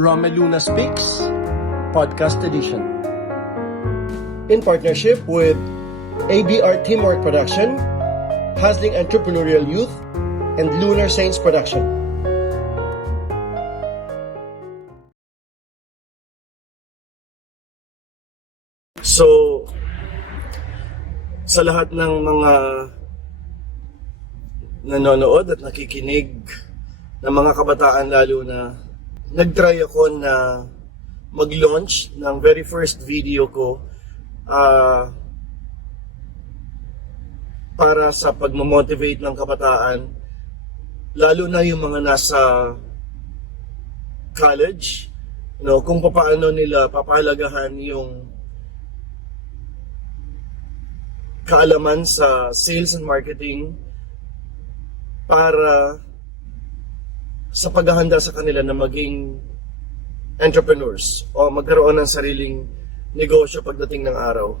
Romeluna Speaks, Podcast Edition. In partnership with ABR Teamwork Production, Hustling Entrepreneurial Youth, and Lunar Saints Production. So, sa lahat ng mga nanonood at nakikinig ng mga kabataan, lalo na nag-try ako na mag-launch ng very first video ko para sa pagmamotivate ng kabataan, lalo na yung mga nasa college, kung paano nila papahalagahan yung kaalaman sa sales and marketing para sa paghahanda sa kanila na maging entrepreneurs o magkaroon ng sariling negosyo pagdating ng araw.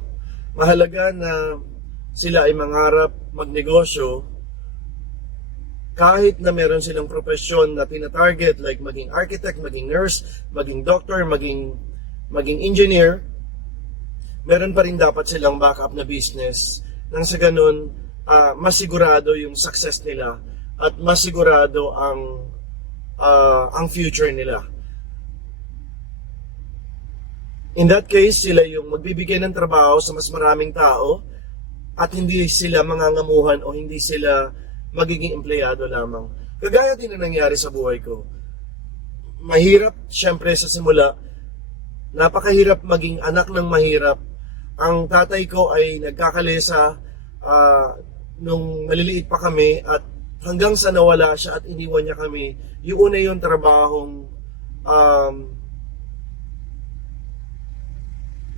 Mahalaga na sila ay mangarap magnegosyo kahit na meron silang profesyon na tina-target, like maging architect, maging nurse, maging doctor, maging engineer. Meron pa rin dapat silang backup na business nang sa ganun masigurado yung success nila at masigurado ang future nila. In that case, sila yung magbibigay ng trabaho sa mas maraming tao at hindi sila mangangamuhan o hindi sila magiging empleyado lamang. Kagaya din na nangyari sa buhay ko. Mahirap, syempre sa simula, napakahirap maging anak ng mahirap. Ang tatay ko ay nagkakalesa nung maliliit pa kami at hanggang sa nawala siya at iniwan niya kami. Yung una yung trabahong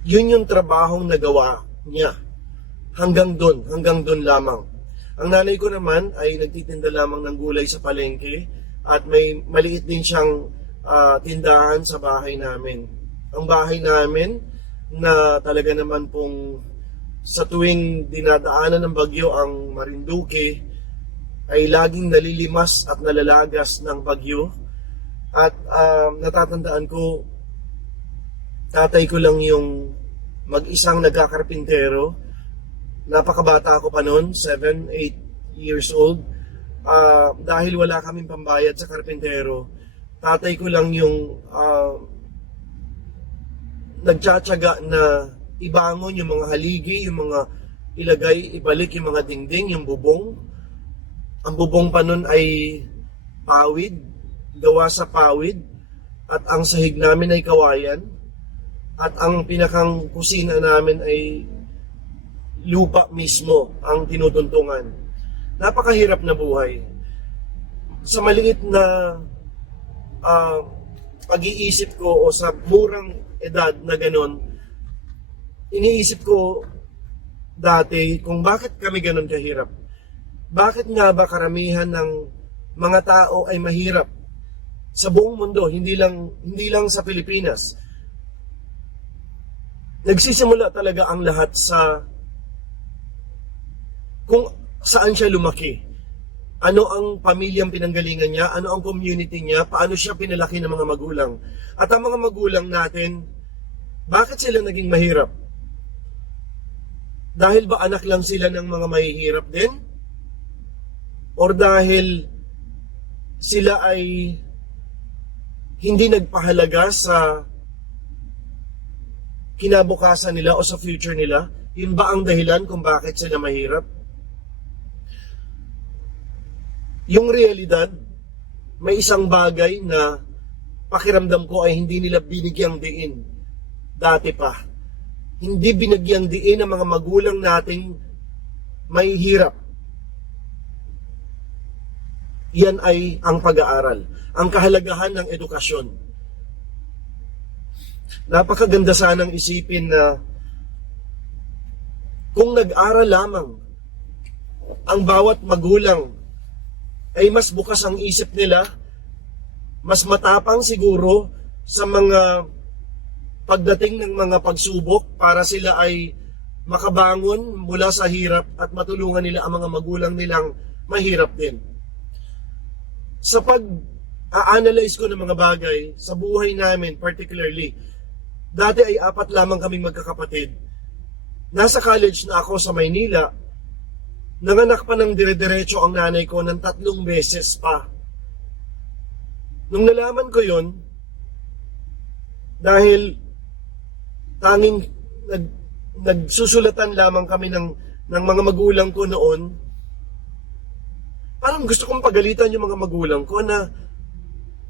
yun yung trabahong nagawa niya. Hanggang doon lamang. Ang nanay ko naman ay nagtitinda lamang ng gulay sa palengke at may maliit din siyang tindahan sa bahay namin. Ang bahay namin na talaga naman pong sa tuwing dinadaanan ng bagyo ang Marinduque ay laging nalilimas at nalalagas ng bagyo. At natatandaan ko, tatay ko lang yung mag-isang nagkakarpintero. Napakabata ako pa noon, 7, 8 years old. Dahil wala kaming pambayad sa karpintero, tatay ko lang yung nagtsatsaga na ibangon yung mga haligi, yung mga ibalik yung mga dingding, yung bubong. Ang bubong pa nun ay pawid, gawa sa pawid, at ang sahig namin ay kawayan, at ang pinakang kusina namin ay lupa mismo ang tinutuntungan. Napakahirap na buhay. Sa maliit na pag-iisip ko o sa murang edad na ganon, iniisip ko dati kung bakit kami ganon kahirap. Bakit nga ba karamihan ng mga tao ay mahirap sa buong mundo, hindi lang sa Pilipinas. Nagsisimula talaga ang lahat sa kung saan siya lumaki. Ano ang pamilyang pinanggalingan niya, ano ang community niya, paano siya pinalaki ng mga magulang. At ang mga magulang natin, bakit sila naging mahirap? Dahil ba anak lang sila ng mga mahihirap din? Or dahil sila ay hindi nagpahalaga sa kinabukasan nila o sa future nila? Yun ba ang dahilan kung bakit sila mahirap? Yung realidad, may isang bagay na pakiramdam ko ay hindi nila binigyang diin dati pa. Hindi binigyang diin ng mga magulang nating may hirap. Yan ay ang pag-aaral, ang kahalagahan ng edukasyon. Napakaganda sanang isipin na kung nag-aral lamang ang bawat magulang ay mas bukas ang isip nila, mas matapang siguro sa mga pagdating ng mga pagsubok para sila ay makabangon mula sa hirap at matulungan nila ang mga magulang nilang mahirap din. Sa a-analyze ko ng mga bagay sa buhay namin particularly. Dati ay 4 lamang kaming magkakapatid. Nasa college na ako sa Maynila. Nanganak pa ng dire-diretso ang nanay ko ng 3 beses pa. Nung nalaman ko yon, dahil tanging nagsusulatan lamang kami ng mga magulang ko noon, parang gusto kong pagalitan yung mga magulang ko na,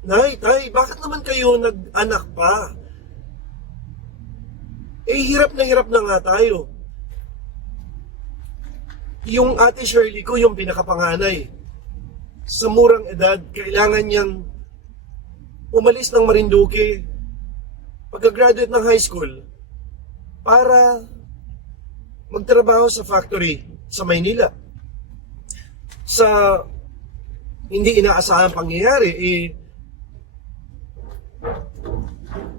Nay, Tay, bakit naman kayo nag-anak pa? Hirap na nga tayo. Yung ate Shirley ko, yung pinakapanganay, sa murang edad, kailangan niyang umalis ng Marinduque pagka-graduate ng high school para magtrabaho sa factory sa Maynila. Sa hindi inaasahang pangyayari,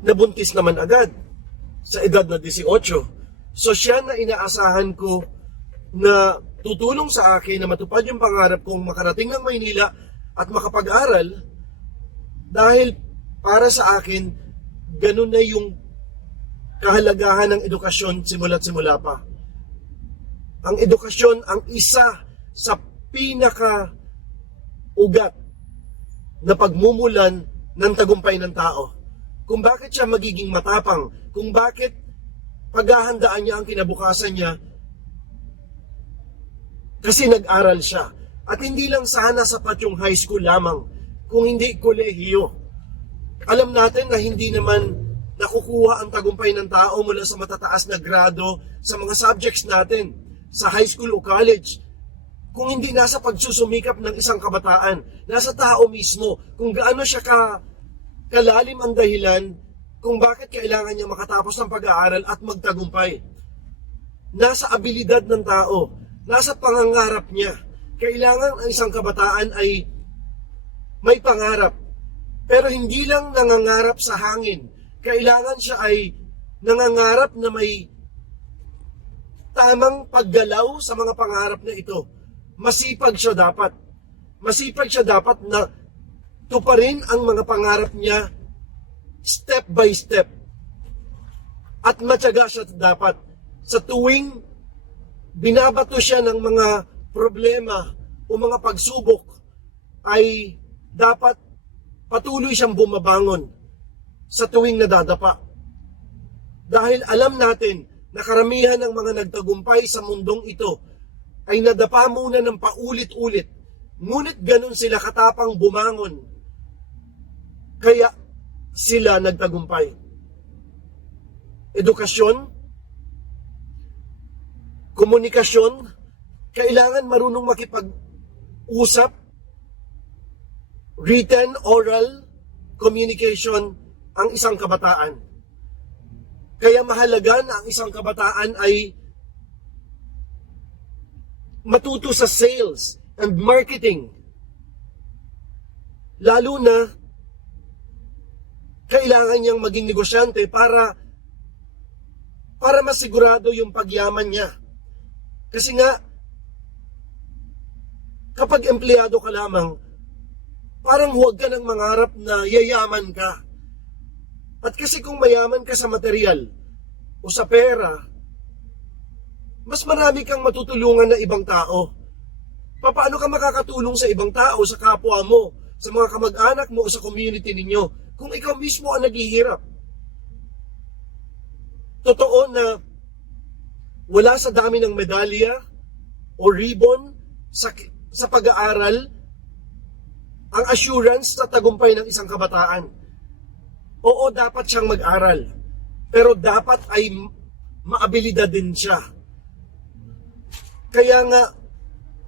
nabuntis naman agad sa edad na 18. So siya na inaasahan ko na tutulong sa akin na matupad yung pangarap kong makarating ng Maynila at makapag-aral, dahil para sa akin, ganun na yung kahalagahan ng edukasyon simula't simula pa. Ang edukasyon ang isa sa pinaka-ugat na pagmumulan ng tagumpay ng tao. Kung bakit siya magiging matapang, kung bakit paghahandaan niya ang kinabukasan niya, kasi nag-aral siya. At hindi lang sana sapat yung high school lamang, kung hindi kolehiyo. Alam natin na hindi naman nakukuha ang tagumpay ng tao mula sa matataas na grado sa mga subjects natin, sa high school o college, kung hindi nasa pagsusumikap ng isang kabataan, nasa tao mismo, kung gaano siya kalalim ang dahilan kung bakit kailangan niya makatapos ng pag-aaral at magtagumpay. Nasa abilidad ng tao, nasa pangangarap niya. Kailangan ang isang kabataan ay may pangarap, pero hindi lang nangangarap sa hangin. Kailangan siya ay nangangarap na may tamang paggalaw sa mga pangarap na ito. Masipag siya dapat. Masipag siya dapat na tuparin ang mga pangarap niya step by step. At matyaga siya dapat sa tuwing binabato siya ng mga problema o mga pagsubok, ay dapat patuloy siyang bumabangon sa tuwing nadadapa. Dahil alam natin na karamihan ng mga nagtagumpay sa mundong ito ay nadapa muna ng paulit-ulit. Ngunit ganun sila katapang bumangon. Kaya sila nagtagumpay. Edukasyon, komunikasyon, kailangan marunong makipag-usap, written, oral, communication ang isang kabataan. Kaya mahalaga na ang isang kabataan ay matuto sa sales and marketing. Lalo na, kailangan niyang maging negosyante para masigurado yung pagyaman niya. Kasi nga, kapag empleyado ka lamang, parang huwag ka nang mangarap na yayaman ka. At kasi kung mayaman ka sa material o sa pera, mas marami kang matutulungan na ibang tao. Paano ka makakatulong sa ibang tao, sa kapwa mo, sa mga kamag-anak mo o sa community ninyo, kung ikaw mismo ang naghihirap? Totoo na wala sa dami ng medalya o ribbon sa pag-aaral ang assurance sa tagumpay ng isang kabataan. Oo, dapat siyang mag-aral, pero dapat ay maabilidad din siya. Kaya nga,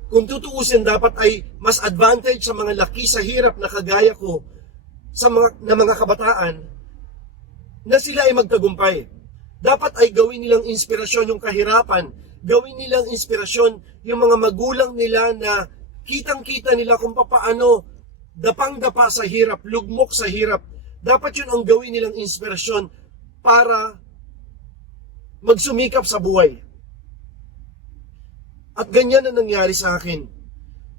kung tutuusin, dapat ay mas advantage sa mga laki sa hirap na kagaya ko sa mga kabataan na sila ay magtagumpay. Dapat ay gawin nilang inspirasyon yung kahirapan, gawin nilang inspirasyon yung mga magulang nila na kitang-kita nila kung paano dapang-dapa sa hirap, lugmok sa hirap. Dapat yun ang gawin nilang inspirasyon para magsumikap sa buhay. At ganyan na nangyari sa akin.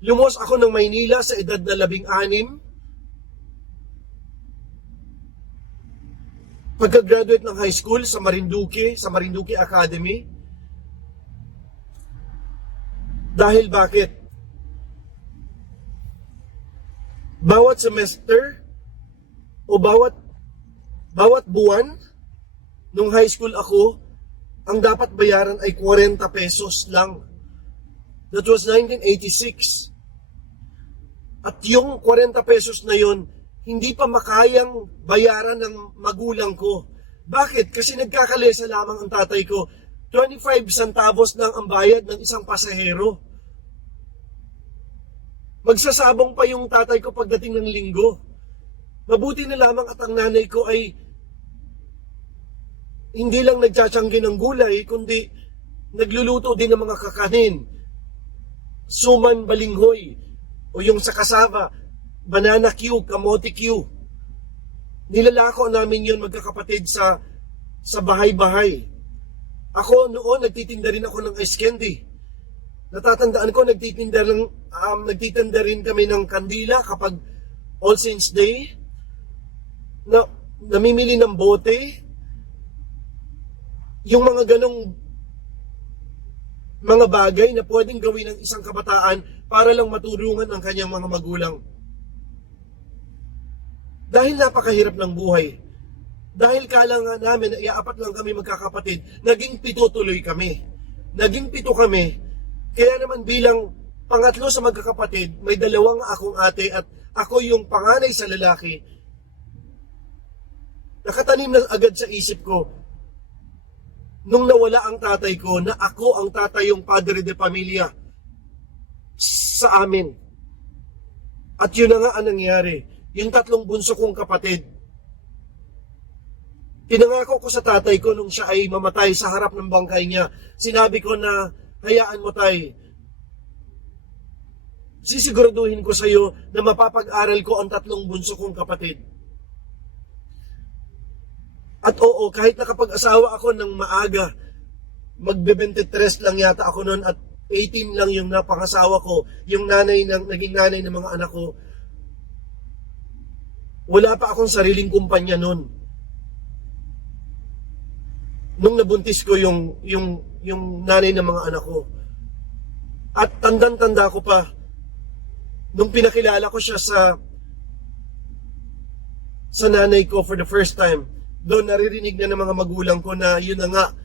Lumos ako ng Maynila sa edad na 16. pagka-graduate ng high school sa Marinduque Academy. Dahil bakit? Bawat semester o bawat buwan nung high school ako, ang dapat bayaran ay 40 pesos lang. That was 1986. At yung 40 pesos na yon, hindi pa makayang bayaran ng magulang ko. Bakit? Kasi nagkakalesa lamang ang tatay ko. 25 centavos lang ang bayad ng isang pasahero. Magsasabong pa yung tatay ko pagdating ng linggo. Mabuti na lamang at ang nanay ko ay hindi lang nagtsatsyanggi ng gulay, kundi nagluluto din ng mga kakanin. Suman balinghoy, o yung sa kasava, banana Q, kamote Q. Nilalako namin yun magkakapatid sa bahay-bahay. Ako noon, nagtitinda rin ako ng ice candy. Natatandaan ko, nagtitinda rin kami ng kandila kapag All Saints Day. Namimili ng bote. Yung mga ganong mga bagay na pwedeng gawin ng isang kabataan para lang matulungan ang kanyang mga magulang. Dahil napakahirap ng buhay. Dahil kala nga namin na iapat lang kami magkakapatid, naging 7 tuloy kami. Naging 7 kami. Kaya naman bilang pangatlo sa magkakapatid, may 2 akong ate at ako yung panganay sa lalaki. Nakatanim na agad sa isip ko, nung nawala ang tatay ko, na ako ang tatay yung padre de pamilya sa amin. At yun na nga ang nangyari. Yung 3 bunso kong kapatid. Pinangako ko sa tatay ko nung siya ay mamatay sa harap ng bangkay niya. Sinabi ko na, hayaan mo tay. Sisiguraduhin ko sa iyo na mapapag-aral ko ang 3 bunso kong kapatid. At oo, kahit nakapag-asawa ako ng maaga, magbe-23 lang yata ako noon at 18 lang yung napangasawa ko, yung naging nanay ng mga anak ko. Wala pa akong sariling kumpanya noon. Nung nabuntis ko yung nanay ng mga anak ko. At tandang-tanda ko pa, nung pinakilala ko siya sa nanay ko for the first time, doon naririnig na ng mga magulang ko na yun na nga,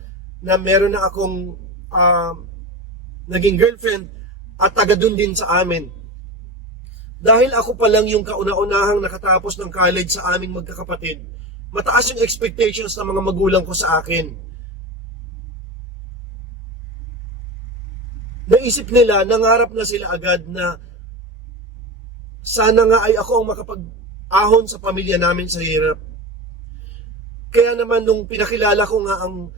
na meron na akong naging girlfriend at taga doon din sa amin. Dahil ako pa lang yung kauna-unahang nakatapos ng college sa aming magkakapatid, mataas yung expectations ng mga magulang ko sa akin. Naisip nila, nangarap na sila agad na sana nga ay ako ang makapag-ahon sa pamilya namin sa hirap. Kaya naman nung pinakilala ko nga ang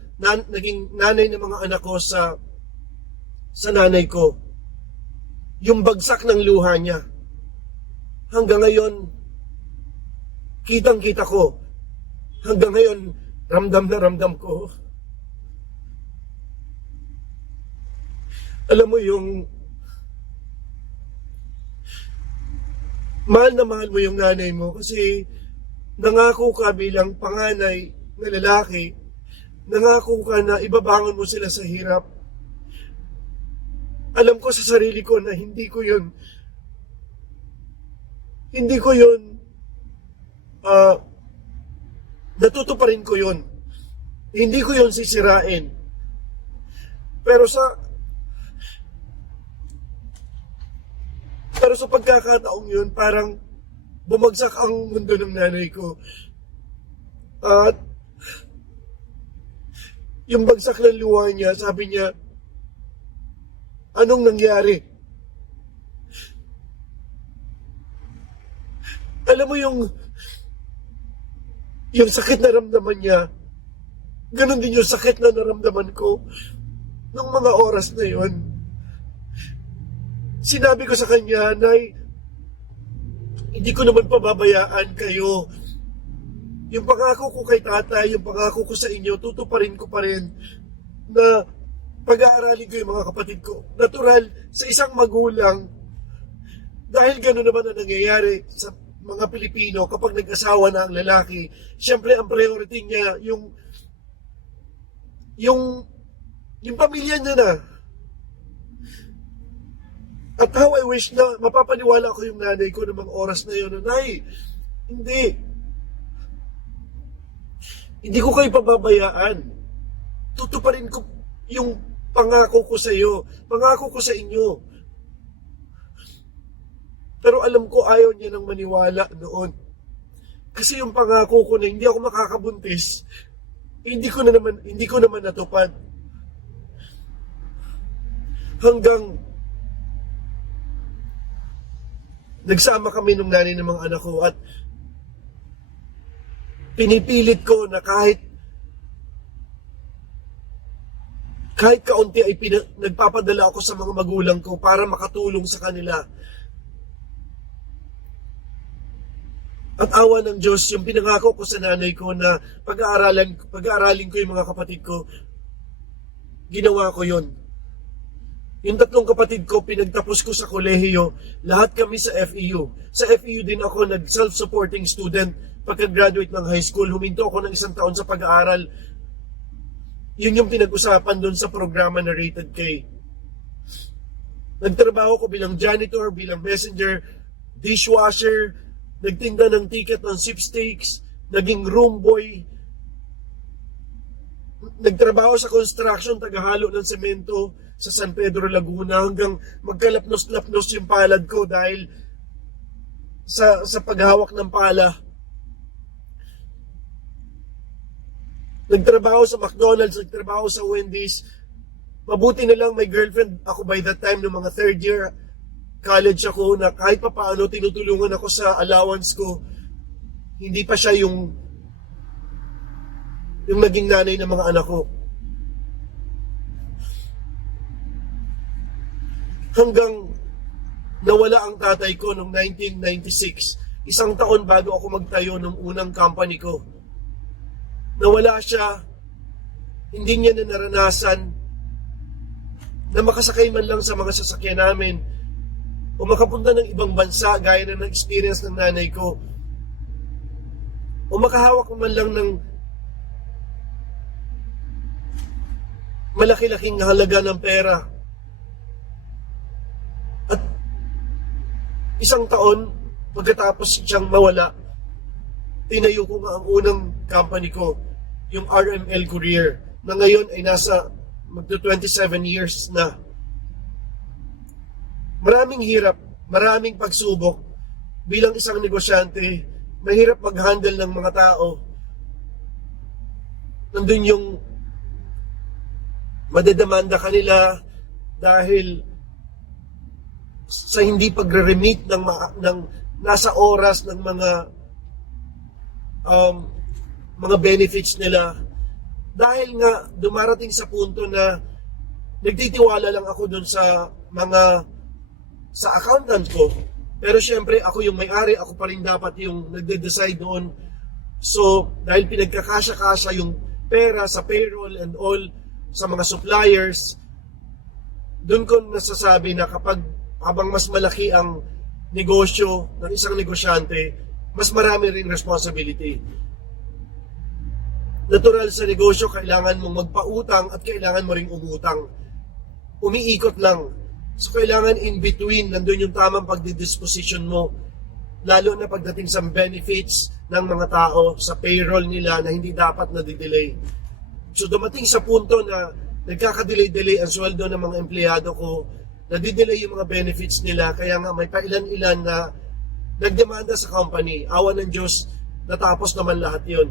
naging nanay ng mga anak ko sa nanay ko, yung bagsak ng luha niya, hanggang ngayon, kitang-kita ko. Hanggang ngayon, ramdam na ramdam ko. Alam mo yung mahal na mahal mo yung nanay mo kasi nangako ka bilang panganay na lalaki, nangako ka na ibabangon mo sila sa hirap. Alam ko sa sarili ko na hindi ko yun natutuparin ko yun. Hindi ko yun sisirain. Pero sa pagkakataong yun, parang bumagsak ang mundo ng nanay ko. At yung bagsak ng luha niya, sabi niya, anong nangyari? Alam mo yung sakit na ramdaman niya, ganun din yung sakit na naramdaman ko nung mga oras na yun. Sinabi ko sa kanya, Nay, hindi ko naman pababayaan kayo. Yung pangako ko kay tatay, yung pangako ko sa inyo, tutuparin ko pa rin na pag-aaralin ko yung mga kapatid ko. Natural, sa isang magulang, dahil gano'n naman ang nangyayari sa mga Pilipino, kapag nag-asawa na ang lalaki, siyempre ang priority niya yung pamilya niya na. At how I wish na mapapaniwala ko yung nanay ko ng mga oras na yun, Nay, hindi ko kayo pababayaan. Tutuparin ko yung pangako ko sa iyo, pangako ko sa inyo. Pero alam ko ayaw niya nang maniwala noon. Kasi yung pangako ko na hindi ako makakabuntis, hindi ko naman natupad. Hanggang nagsama kami nung nanay ng mga anak ko at pinipilit ko na kahit kaunti ay nagpapadala ako sa mga magulang ko para makatulong sa kanila. At awa ng Diyos, yung pinangako ko sa nanay ko na pag-aaralin ko yung mga kapatid ko, ginawa ko yon. Yung 3 kapatid ko, pinagtapos ko sa kolehiyo, lahat kami sa FEU. Sa FEU din ako nag-self-supporting student. Pagka-graduate ng high school, huminto ako ng 1 taon sa pag-aaral. Yun yung pinag-usapan doon sa programa na Rated K. Nagtrabaho ko bilang janitor, bilang messenger, dishwasher, nagtinda ng ticket ng sweepstakes, naging room boy, nagtrabaho sa construction, tagahalo ng semento sa San Pedro, Laguna, hanggang magkalapnos-lapnos yung palad ko dahil sa paghawak ng pala. Nagtrabaho sa McDonald's, nagtrabaho sa Wendy's. Mabuti na lang may girlfriend ako by that time, ng mga 3rd year college ako, na kahit pa paano tinutulungan ako sa allowance ko. Hindi pa siya yung naging nanay ng mga anak ko. Hanggang nawala ang tatay ko noong 1996, 1 taon bago ako magtayo ng unang company ko. Nawala siya, hindi niya na naranasan na makasakay man lang sa mga sasakyan namin o makapunta ng ibang bansa gaya na na-experience ng nanay ko o makahawak man lang ng malaki-laking halaga ng pera. At 1 taon pagkatapos siyang mawala, tinayo ko nga ang unang company ko, yung RML Courier, na ngayon ay nasa magto-27 years na. Maraming hirap, maraming pagsubok. Bilang isang negosyante, mahirap mag-handle ng mga tao. Nandun yung madedemanda kanila dahil sa hindi pagre-remit ng nasa oras ng mga benefits nila. Dahil nga dumarating sa punto na nagtitiwala lang ako dun sa accountant ko. Pero syempre ako yung may-ari, ako pa rin dapat yung nagde-decide doon. So dahil pinagkakasya-kasya yung pera sa payroll and all sa mga suppliers, dun ko nasasabi na kapag habang mas malaki ang negosyo ng isang negosyante, mas marami ring responsibility. Natural sa negosyo, kailangan mong magpautang at kailangan mo ring umutang. Umiikot lang. So kailangan in between, nandun yung tamang pagdidisposition mo. Lalo na pagdating sa benefits ng mga tao sa payroll nila na hindi dapat na-delay. So dumating sa punto na nagkakadelay-delay ang sweldo ng mga empleyado ko, nadidelay yung mga benefits nila, kaya nga may pailan-ilan na nagdemanda sa company. Awa ng Diyos, natapos naman lahat yon.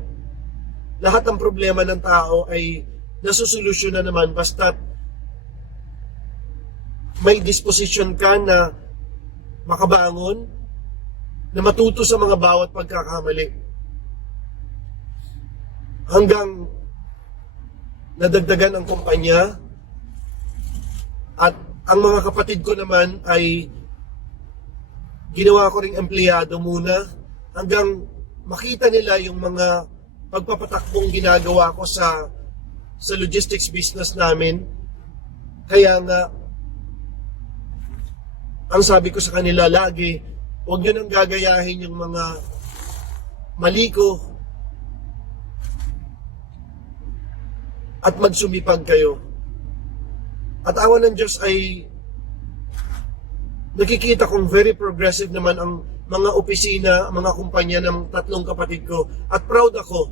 Lahat ng problema ng tao ay nasusolusyon na naman basta't may disposition ka na makabangon, na matuto sa mga bawat pagkakamali. Hanggang nadagdagan ang kumpanya at ang mga kapatid ko naman ay ginawa ko ring empleyado muna hanggang makita nila yung mga pagpapatakbong ginagawa ko sa logistics business namin. Kaya nga, ang sabi ko sa kanila lagi, Huwag nyo nang gagayahin yung mga mali ko at magsumipag kayo. At awa ng Diyos ay nakikita kong very progressive naman ang mga opisina, mga kumpanya ng tatlong kapatid ko. At proud ako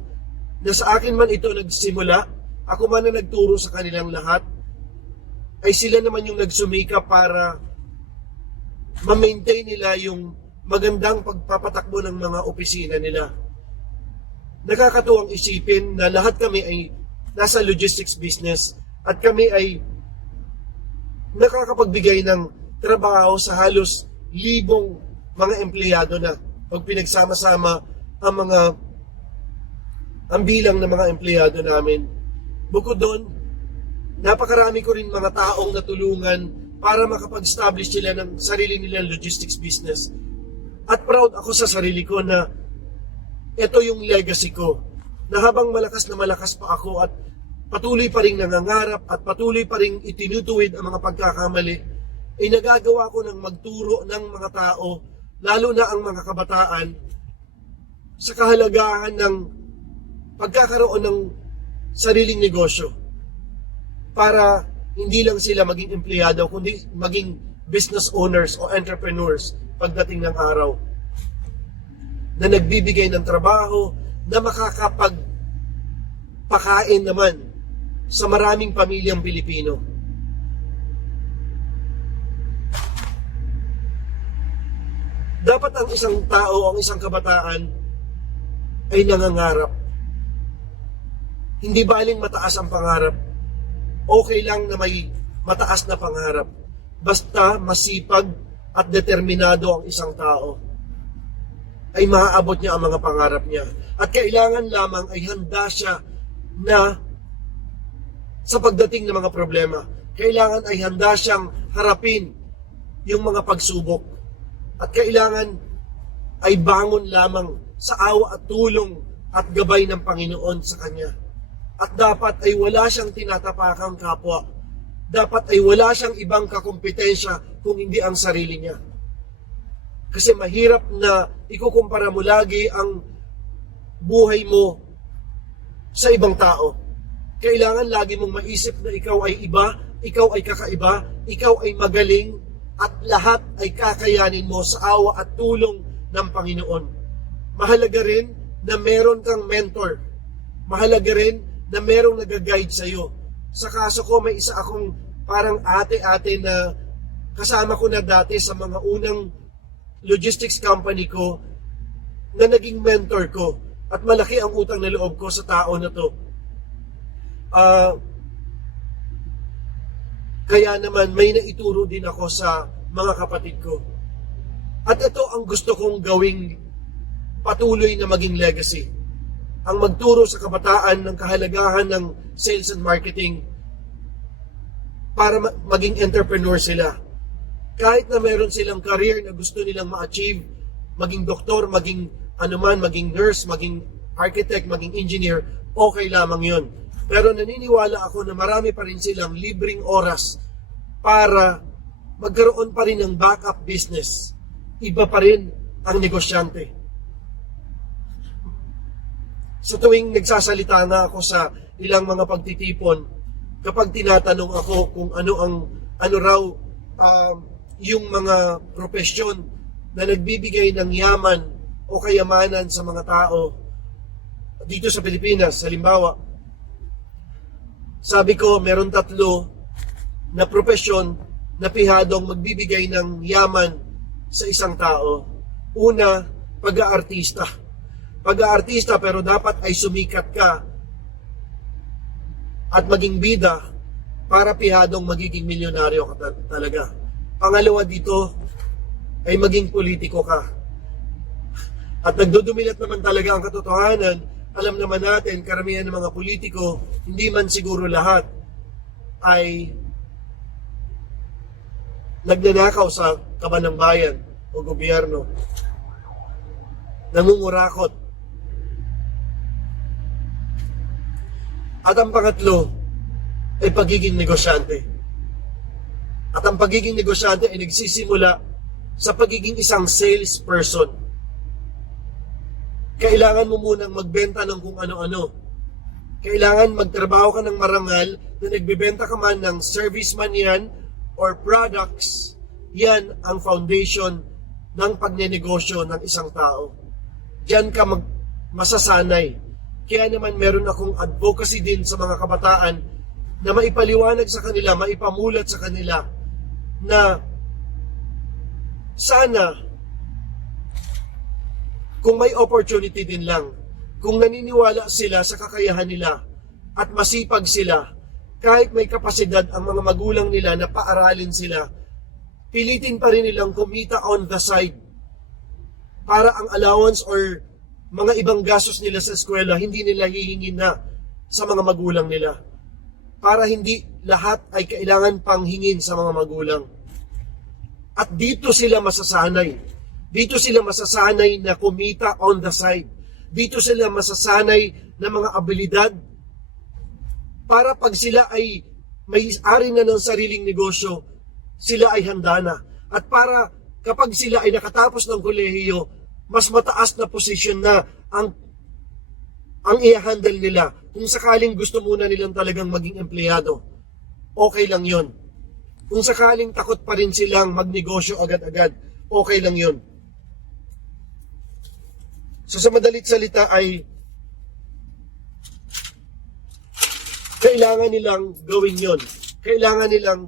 na sa akin man ito nagsimula, ako man na nagturo sa kanilang lahat, ay sila naman yung nagsumika para ma-maintain nila yung magandang pagpapatakbo ng mga opisina nila. Nakakatuwang isipin na lahat kami ay nasa logistics business at kami ay nakakapagbigay ng trabaho sa halos libong mga empleyado na pag pinagsama-sama ang bilang ng mga empleyado namin. Bukod doon, napakarami ko rin mga taong natulungan para makapag-establish sila ng sarili nilang logistics business. At proud ako sa sarili ko na ito yung legacy ko, na habang malakas na malakas pa ako at patuloy pa rin nangangarap at patuloy pa rin itinutuwid ang mga pagkakamali, ay nagagawa ko ng magturo ng mga tao, lalo na ang mga kabataan, sa kahalagahan ng pagkakaroon ng sariling negosyo para hindi lang sila maging empleyado, kundi maging business owners o entrepreneurs pagdating ng araw na nagbibigay ng trabaho na makakapagpakain naman sa maraming pamilyang Pilipino. Dapat ang isang tao, ang isang kabataan ay nangangarap. Hindi baling mataas ang pangarap. Okay lang na may mataas na pangarap. Basta masipag at determinado ang isang tao, ay maaabot niya ang mga pangarap niya. At kailangan lamang ay handa siya na sa pagdating ng mga problema. Kailangan ay handa siyang harapin yung mga pagsubok. At kailangan ay bangon lamang sa awa at tulong at gabay ng Panginoon sa kanya. At dapat ay wala siyang tinatapakang kapwa. Dapat ay wala siyang ibang kakumpetensya kung hindi ang sarili niya. Kasi mahirap na ikukumpara mo lagi ang buhay mo sa ibang tao. Kailangan lagi mong maisip na ikaw ay iba, ikaw ay kakaiba, ikaw ay magaling, at lahat ay kakayanin mo sa awa at tulong ng Panginoon. Mahalaga rin na meron kang mentor. Mahalaga rin na merong nag-guide sa'yo. Sa kaso ko, may isa akong parang ate-ate na kasama ko na dati sa mga unang logistics company ko na naging mentor ko. At malaki ang utang na loob ko sa tao na to. Kaya naman may naituro din ako sa mga kapatid ko. At ito ang gusto kong gawing patuloy na maging legacy. Ang magturo sa kabataan ng kahalagahan ng sales and marketing para maging entrepreneur sila. Kahit na meron silang career na gusto nilang ma-achieve, maging doktor, maging anuman, maging nurse, maging architect, maging engineer, okay lamang yun. Pero naniniwala ako na marami pa rin silang libreng oras para magkaroon pa rin ng backup business. Iba pa rin ang negosyante. Sa tuwing nagsasalita na ako sa ilang mga pagtitipon, kapag tinatanong ako kung ano raw yung mga propesyon na nagbibigay ng yaman o kayamanan sa mga tao dito sa Pilipinas, halimbawa, sabi ko meron 3 na propesyon na pihadong magbibigay ng yaman sa isang tao. Una, pag-aartista. Pag-aartista pero dapat ay sumikat ka at maging bida para pihadong magiging milyonaryo ka talaga. Pangalawa dito ay maging politiko ka. At nagdudumilat naman talaga ang katotohanan. Alam naman natin, karamihan ng mga politiko, hindi man siguro lahat, ay nagnanakaw sa kaban ng bayan o gobyerno. Nangungurakot. At ang pangatlo ay pagiging negosyante. At ang pagiging negosyante ay nagsisimula sa pagiging isang salesperson. Kailangan mo munang magbenta ng kung ano-ano. Kailangan magtrabaho ka ng marangal na nagbebenta ka man ng service man yan or products. Yan ang foundation ng pagnenegosyo ng isang tao. Diyan ka masasanay. Kaya naman meron akong advocacy din sa mga kabataan na maipaliwanag sa kanila, maipamulat sa kanila na sana kung may opportunity din lang, kung naniniwala sila sa kakayahan nila at masipag sila, kahit may kapasidad ang mga magulang nila na paaralin sila, pilitin pa rin nilang kumita on the side para ang allowance or mga ibang gastos nila sa eskwela hindi nila hihingin na sa mga magulang nila. Para hindi lahat ay kailangan panghingin sa mga magulang. At dito sila masasanay. Dito sila masasanay na kumita on the side. Dito sila masasanay na mga abilidad para pag sila ay may ari na ng sariling negosyo, sila ay handa na. At para kapag sila ay nakatapos ng kolehiyo, mas mataas na posisyon na ang i-handle nila. Kung sakaling gusto muna nilang talagang maging empleyado, okay lang yon. Kung sakaling takot pa rin silang magnegosyo agad-agad, okay lang yon. So sa madalit salita ay kailangan nilang gawin yon. Kailangan nilang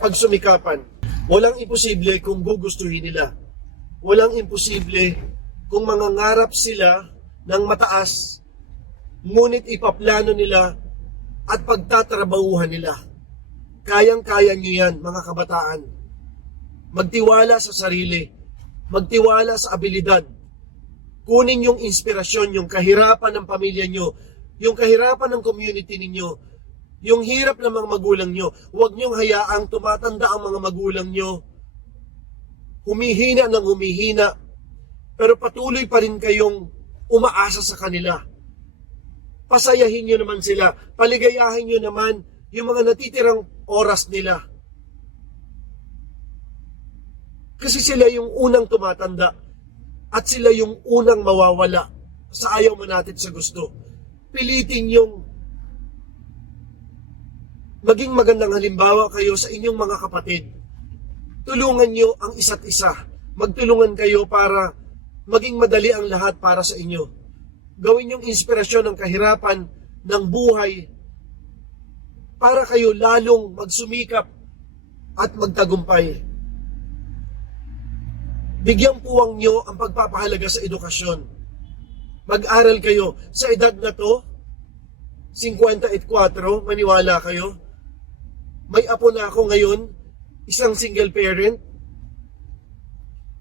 pagsumikapan. Walang imposible kung gugustuhin nila. Walang imposible kung mangangarap sila ng mataas, ngunit ipaplano nila at pagtatrabahuhan nila. Kayang-kaya nyo yan, mga kabataan. Magtiwala sa sarili. Magtiwala sa abilidad. Kunin yung inspirasyon, yung kahirapan ng pamilya nyo, yung kahirapan ng community ninyo, yung hirap ng mga magulang nyo. Huwag nyong hayaang tumatanda ang mga magulang nyo. Humihina ng humihina, pero patuloy pa rin kayong umaasa sa kanila. Pasayahin nyo naman sila. Paligayahin nyo naman yung mga natitirang oras nila. Kasi sila yung unang tumatanda at sila yung unang mawawala sa ayaw mo natin sa gusto. Pilitin yung maging magandang halimbawa kayo sa inyong mga kapatid. Tulungan nyo ang isa't isa. Magtulungan kayo para maging madali ang lahat para sa inyo. Gawin yung inspirasyon ng kahirapan ng buhay para kayo lalong magsumikap at magtagumpay. Bigyang puwang nyo ang pagpapahalaga sa edukasyon. Mag-aral kayo. Sa edad na to, 54, maniwala kayo, may apo na ako ngayon, isang single parent.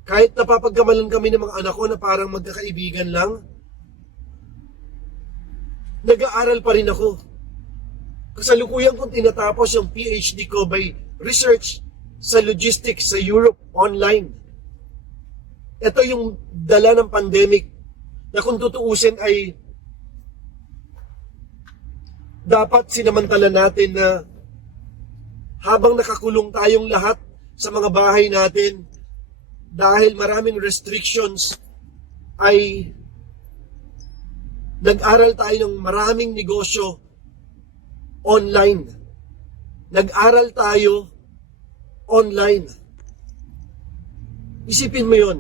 Kahit napapagkamalan kami ng mga anak ko na parang magkakaibigan lang, nag-aaral pa rin ako. Kasalukuyan kong tinatapos yung PhD ko by research sa logistics sa Europe online. Ito yung dala ng pandemic na kung tutuusin ay dapat sinamantala natin na habang nakakulong tayong lahat sa mga bahay natin dahil maraming restrictions ay nag-aral tayo ng maraming negosyo online. Nag-aral tayo online. Isipin mo yon.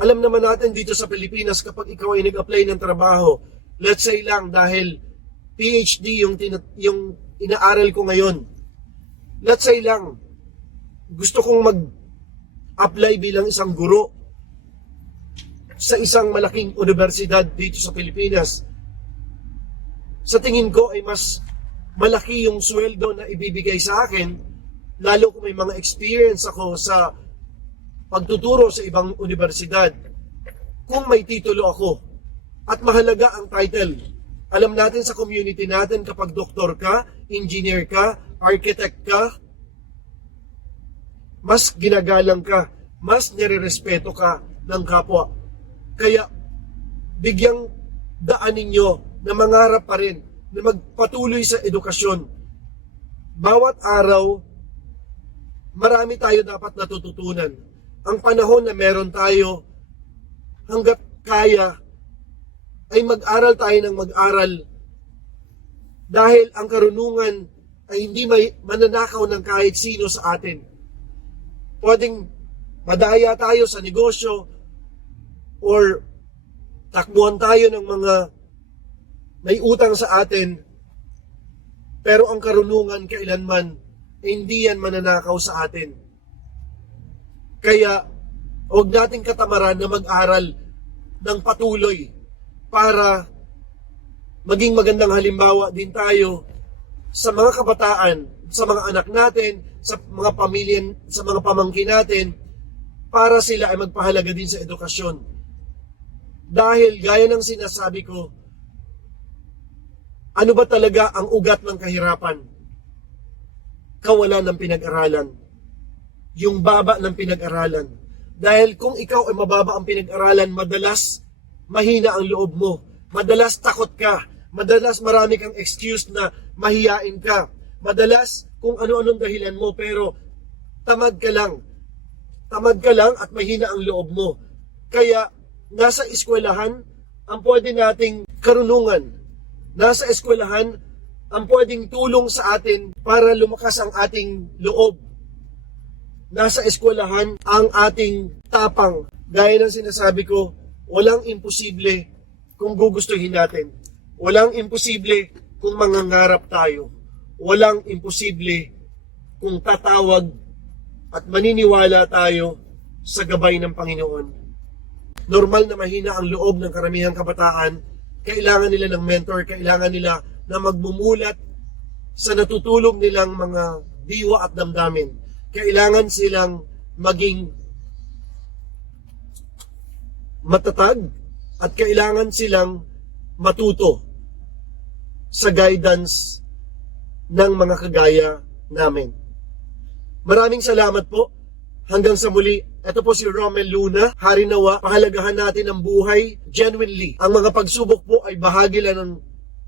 Alam naman natin dito sa Pilipinas kapag ikaw ay nag-apply ng trabaho, let's say lang dahil PhD yung inaaral ko ngayon. Let's say lang, gusto kong mag-apply bilang isang guro sa isang malaking universidad dito sa Pilipinas. Sa tingin ko ay mas malaki yung sweldo na ibibigay sa akin, lalo kung may mga experience ako sa pagtuturo sa ibang universidad, kung may titulo ako. At mahalaga ang title. Alam natin sa community natin kapag doktor ka, engineer ka, architect ka, mas ginagalang ka, mas nirerespeto ka ng kapwa. Kaya bigyang daan ninyo na mangarap pa rin, na magpatuloy sa edukasyon. Bawat araw, marami tayo dapat natututunan. ang panahon na meron tayo hanggat kaya ay mag-aral tayo ng mag-aral dahil ang karunungan ay hindi may mananakaw ng kahit sino sa atin. Pwedeng madaya tayo sa negosyo or takbuhan tayo ng mga may utang sa atin, pero ang karunungan kailanman ay hindi yan mananakaw sa atin. Kaya huwag nating katamaran na mag-aral ng patuloy para maging magandang halimbawa din tayo sa mga kabataan, sa mga anak natin, sa mga pamilya, sa mga pamangkin natin, para sila ay magpahalaga din sa edukasyon. Dahil gaya ng sinasabi ko, ano ba talaga ang ugat ng kahirapan? Kawalan ng pinag-aralan. Yung baba ng pinag-aralan. Dahil kung ikaw ay mababa ang pinag-aralan, madalas mahina ang loob mo. Madalas takot ka. Madalas marami kang excuse na mahiyain ka. Madalas kung ano-anong dahilan mo, pero tamad ka lang. Tamad ka lang at mahina ang loob mo. Kaya nasa eskwelahan ang pwede nating karunungan. Nasa eskwelahan ang pwedeng tulong sa atin para lumakas ang ating loob. Nasa eskwelahan ang ating tapang. Gaya ng sinasabi ko, walang imposible kung gugustuhin natin. Walang imposible kung mangangarap tayo. Walang imposible kung tatawag at maniniwala tayo sa gabay ng Panginoon. Normal na mahina ang loob ng karamihang kabataan. Kailangan nila ng mentor, kailangan nila na magmumulat sa natutulog nilang mga diwa at damdamin. Kailangan silang maging matatag at kailangan silang matuto sa guidance ng mga kagaya namin. Maraming salamat po. Hanggang sa muli, ito po si Romel Luna. Hari nawa, pahalagahan natin ang buhay genuinely. Ang mga pagsubok po ay bahagi lang ng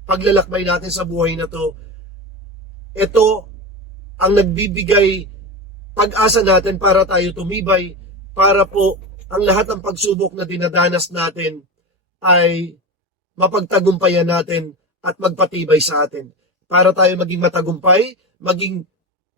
paglalakbay natin sa buhay na to. Ito ang nagbibigay pag-asa natin para tayo tumibay, para po ang lahat ng pagsubok na dinadanas natin ay mapagtagumpayan natin at magpatibay sa atin. Para tayo maging matagumpay, maging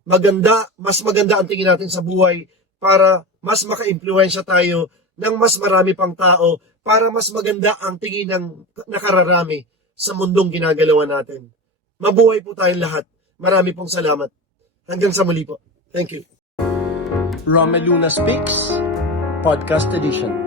maganda, mas maganda ang tingin natin sa buhay, para mas maka-impluwensya tayo ng mas marami pang tao, para mas maganda ang tingin ng nakararami sa mundong ginagalawan natin. Mabuhay po tayong lahat. Marami pong salamat. Hanggang sa muli po. Thank you. Romel Luna Speaks, Podcast Edition.